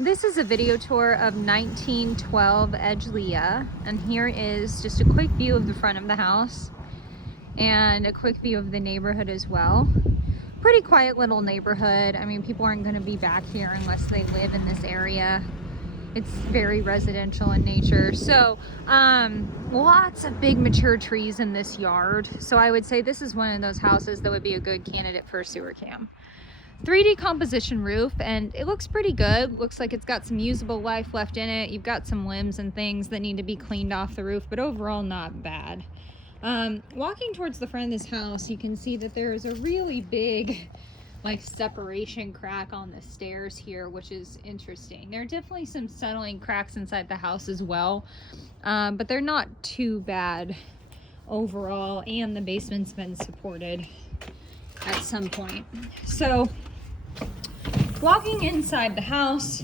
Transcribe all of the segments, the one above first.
This is a video tour of 1912 Edgelea, and here is just a quick view of the front of the house and a quick view of the neighborhood as well. Pretty quiet little neighborhood. I mean, people aren't going to be back here unless they live in this area. It's very residential in nature. So lots of big mature trees in this yard. So I would say this is one of those houses that would be a good candidate for a sewer cam. 3D composition roof, and it looks pretty good. Looks like it's got some usable life left in it. You've got some limbs and things that need to be cleaned off the roof, but overall not bad. Walking towards the front of this house, you can see that there is a really big like separation crack on the stairs here, which is interesting. There are definitely some settling cracks inside the house as well, but they're not too bad overall, and the basement's been supported at some point. So walking inside the house,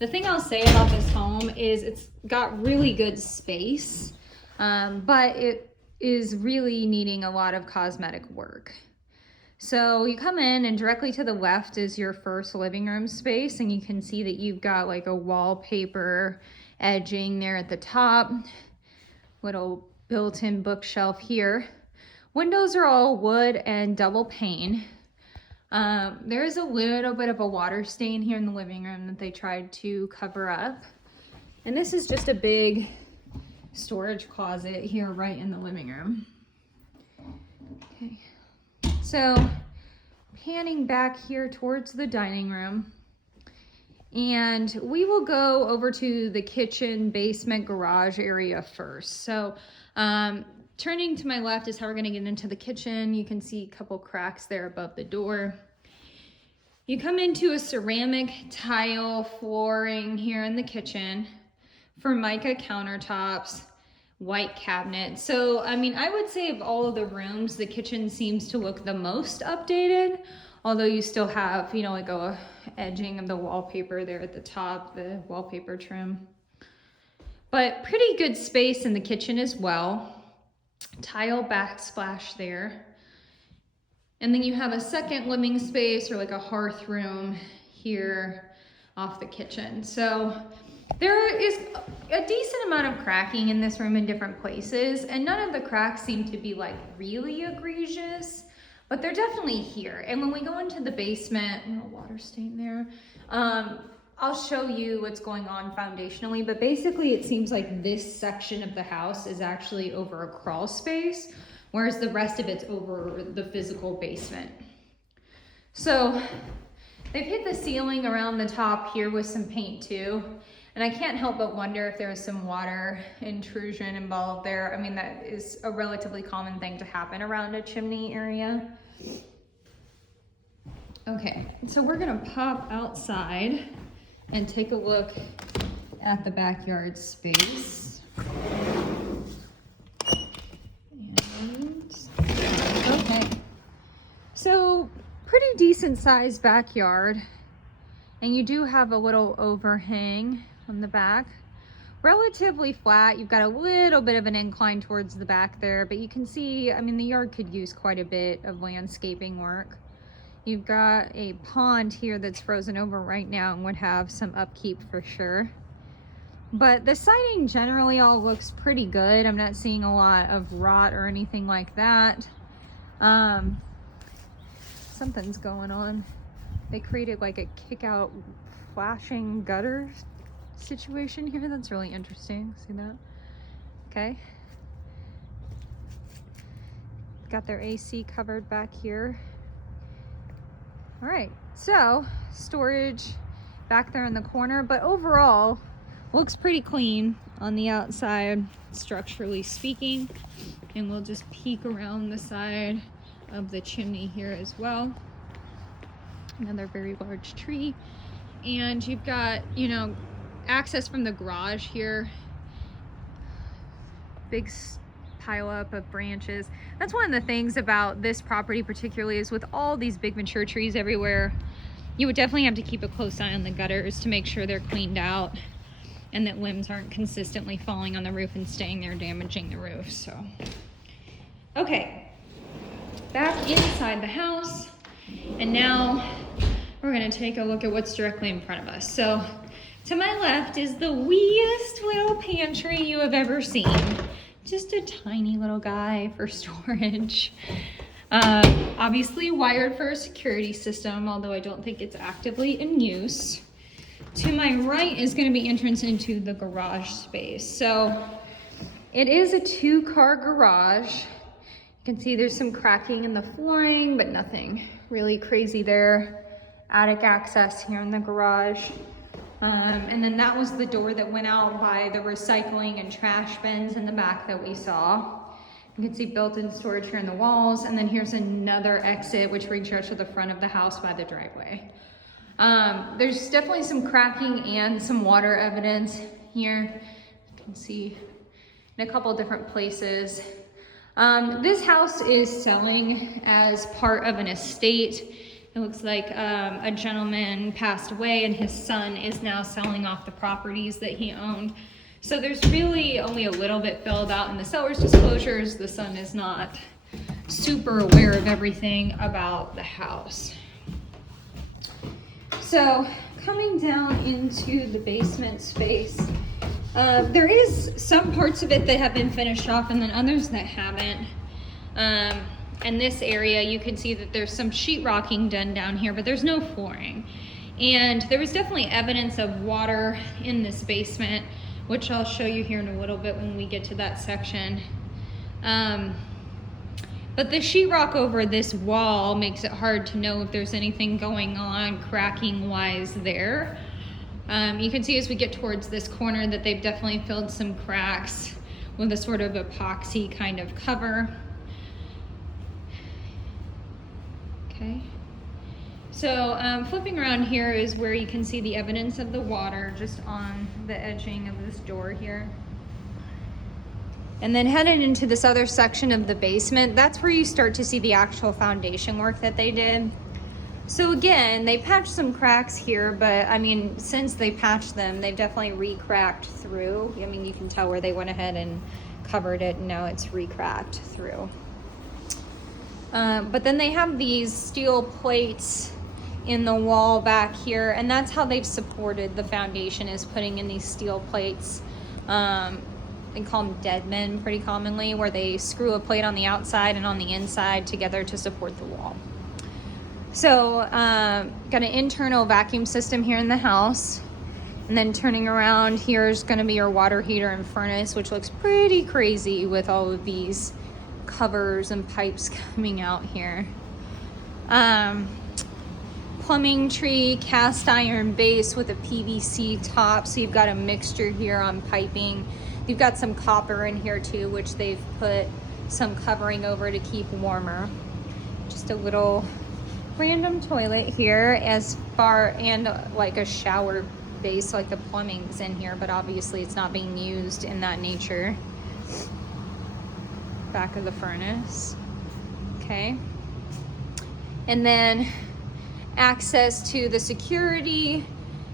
the thing I'll say about this home is it's got really good space, but it is really needing a lot of cosmetic work. So you come in, and directly to the left is your first living room space, and you can see that you've got like a wallpaper edging there at the top, little built-in bookshelf here. Windows are all wood and double pane. There's a little bit of a water stain here in the living room that they tried to cover up. And this is just a big storage closet here right in the living room. Okay. So panning back here towards the dining room, and we will go over to the kitchen, basement, garage area first. So turning to my left is how we're going to get into the kitchen. You can see a couple cracks there above the door. You come into a ceramic tile flooring here in the kitchen, Formica countertops, white cabinets. So, I mean, I would say of all of the rooms, the kitchen seems to look the most updated, although you still have, you know, like a edging of the wallpaper there at the top, the wallpaper trim. But pretty good space in the kitchen as well. Tile backsplash there. And then you have a second living space or like a hearth room here off the kitchen. So there is a decent amount of cracking in this room in different places, and none of the cracks seem to be like really egregious, but they're definitely here. And when we go into the basement, a water stain there, I'll show you what's going on foundationally, but basically it seems like this section of the house is actually over a crawl space, whereas the rest of it's over the physical basement. So they've hit the ceiling around the top here with some paint too. And I can't help but wonder if there was some water intrusion involved there. I mean, that is a relatively common thing to happen around a chimney area. Okay, so we're gonna pop outside and take a look at the backyard space. And, okay, so pretty decent sized backyard, and you do have a little overhang on the back. Relatively flat. You've got a little bit of an incline towards the back there, but you can see, I mean, the yard could use quite a bit of landscaping work. You've got a pond here that's frozen over right now and would have some upkeep for sure. But the siding generally all looks pretty good. I'm not seeing a lot of rot or anything like that. Something's going on. They created like a kick out flashing gutter situation here. That's really interesting. See that? Okay. Got their AC covered back here. All right, so storage back there in the corner, but overall looks pretty clean on the outside, structurally speaking. And we'll just peek around the side of the chimney here as well. Another very large tree. And you've got, you know, access from the garage here. Big pile up of branches. That's one of the things about this property particularly, is with all these big mature trees everywhere, you would definitely have to keep a close eye on the gutters to make sure they're cleaned out and that limbs aren't consistently falling on the roof and staying there damaging the roof. So okay, back inside the house, and now we're going to take a look at what's directly in front of us. So To my left is the weeest little pantry you have ever seen. Just a tiny little guy for storage. Obviously wired for a security system, although I don't think it's actively in use. To my right is going to be entrance into the garage space. So it is a 2-car garage. You can see there's some cracking in the flooring, but nothing really crazy there. Attic access here in the garage. And then that was the door that went out by the recycling and trash bins in the back that we saw. You can see built-in storage here in the walls. And then here's another exit, which brings you out to the front of the house by the driveway. There's definitely some cracking and some water evidence here. You can see in a couple different places. This house is selling as part of an estate. It looks like a gentleman passed away and his son is now selling off the properties that he owned. So there's really only a little bit filled out in the seller's disclosures. The son is not super aware of everything about the house. So coming down into the basement space, there is some parts of it that have been finished off and then others that haven't. In this area, you can see that there's some sheetrocking done down here, but there's no flooring. And there was definitely evidence of water in this basement, which I'll show you here in a little bit when we get to that section. But the sheetrock over this wall makes it hard to know if there's anything going on cracking-wise there. You can see as we get towards this corner that they've definitely filled some cracks with a sort of epoxy kind of cover. Okay, so flipping around here is where you can see the evidence of the water just on the edging of this door here. And then headed into this other section of the basement, that's where you start to see the actual foundation work that they did. So again, they patched some cracks here, but I mean, since they patched them, they've definitely re-cracked through. I mean, you can tell where they went ahead and covered it, and now it's re-cracked through. But then they have these steel plates in the wall back here, and that's how they've supported the foundation, is putting in these steel plates. They call them dead men pretty commonly, where they screw a plate on the outside and on the inside together to support the wall. So got an internal vacuum system here in the house, and then turning around here is going to be your water heater and furnace, which looks pretty crazy with all of these covers and pipes coming out here. Plumbing tree, cast iron base with a PVC top, so you've got a mixture here on piping. You've got some copper in here too, which they've put some covering over to keep warmer. Just a little random toilet here as far, and like a shower base, like the plumbing's in here, but obviously it's not being used in that nature. Back of the furnace. Okay. And then access to the security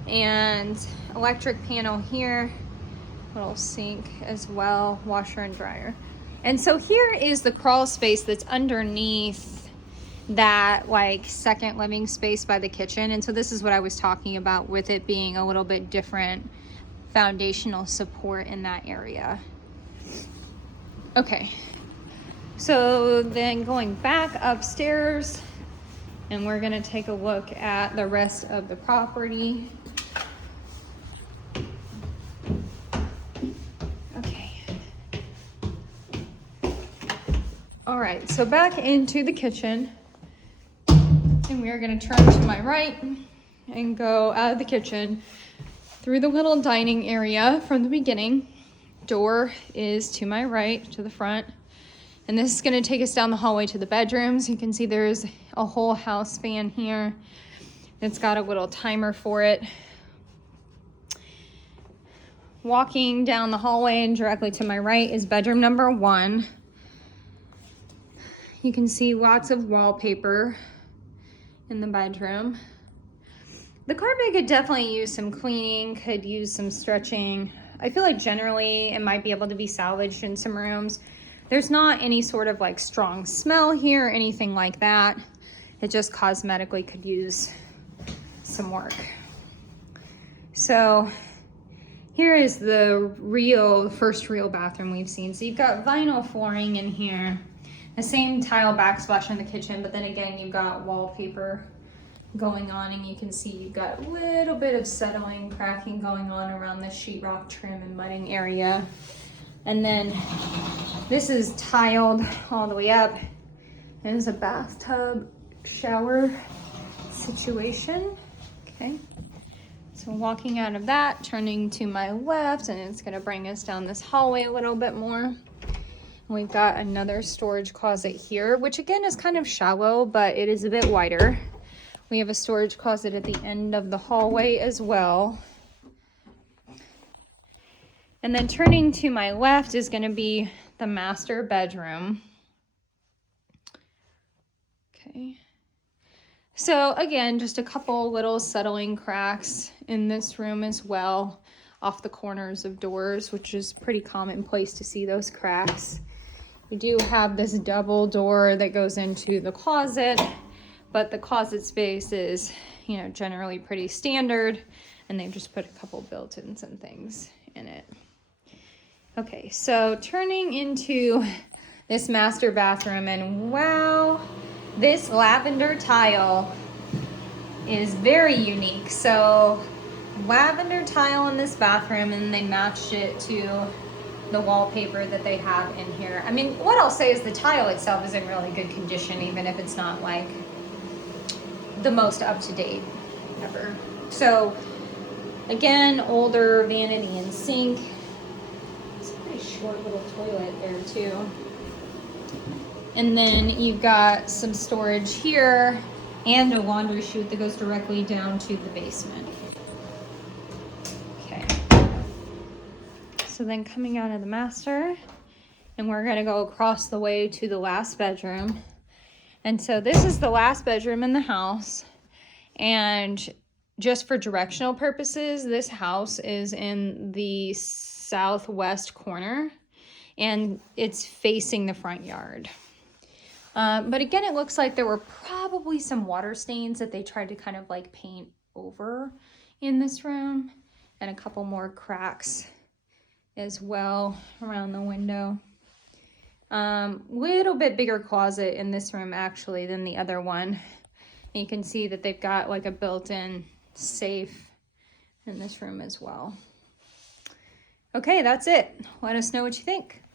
and electric panel here. Little sink as well, washer and dryer. And so here is the crawl space that's underneath that like second living space by the kitchen. And so this is what I was talking about with it being a little bit different foundational support in that area. Okay. So then going back upstairs, and we're gonna take a look at the rest of the property. Okay. All right, so back into the kitchen, and we are gonna turn to my right and go out of the kitchen through the little dining area from the beginning. Door is to my right, to the front. And this is going to take us down the hallway to the bedrooms. You can see there's a whole house fan here. It's got a little timer for it. Walking down the hallway and directly to my right is bedroom number 1. You can see lots of wallpaper in the bedroom. The carpet could definitely use some cleaning, could use some stretching. I feel like generally it might be able to be salvaged in some rooms. There's not any sort of like strong smell here or anything like that. It just cosmetically could use some work. So here is the first real bathroom we've seen. So you've got vinyl flooring in here, the same tile backsplash in the kitchen, but then again, you've got wallpaper going on, and you can see you've got a little bit of settling, cracking going on around the sheetrock trim and mudding area. And then this is tiled all the way up. There's a bathtub shower situation. Okay. So walking out of that, turning to my left, and it's gonna bring us down this hallway a little bit more. We've got another storage closet here, which again is kind of shallow, but it is a bit wider. We have a storage closet at the end of the hallway as well. And then turning to my left is gonna be the master bedroom. Okay. So again, just a couple little settling cracks in this room as well, off the corners of doors, which is pretty commonplace to see those cracks. We do have this double door that goes into the closet, but the closet space is, you know, generally pretty standard, and they've just put a couple built-ins and things in it. Okay, so turning into this master bathroom, and wow, this lavender tile is very unique. So lavender tile in this bathroom, and they matched it to the wallpaper that they have in here. I mean, what I'll say is the tile itself is in really good condition, even if it's not like the most up-to-date ever. So again, older vanity and sink. It's a pretty short little toilet there too. And then you've got some storage here and a laundry chute that goes directly down to the basement. Okay. So then coming out of the master, and we're gonna go across the way to the last bedroom. And so this is the last bedroom in the house. And just for directional purposes, this house is in the southwest corner, and it's facing the front yard. But again, it looks like there were probably some water stains that they tried to kind of like paint over in this room, and a couple more cracks as well around the window. Little bit bigger closet in this room actually than the other one. And you can see that they've got like a built-in safe in this room as well. Okay, that's it. Let us know what you think.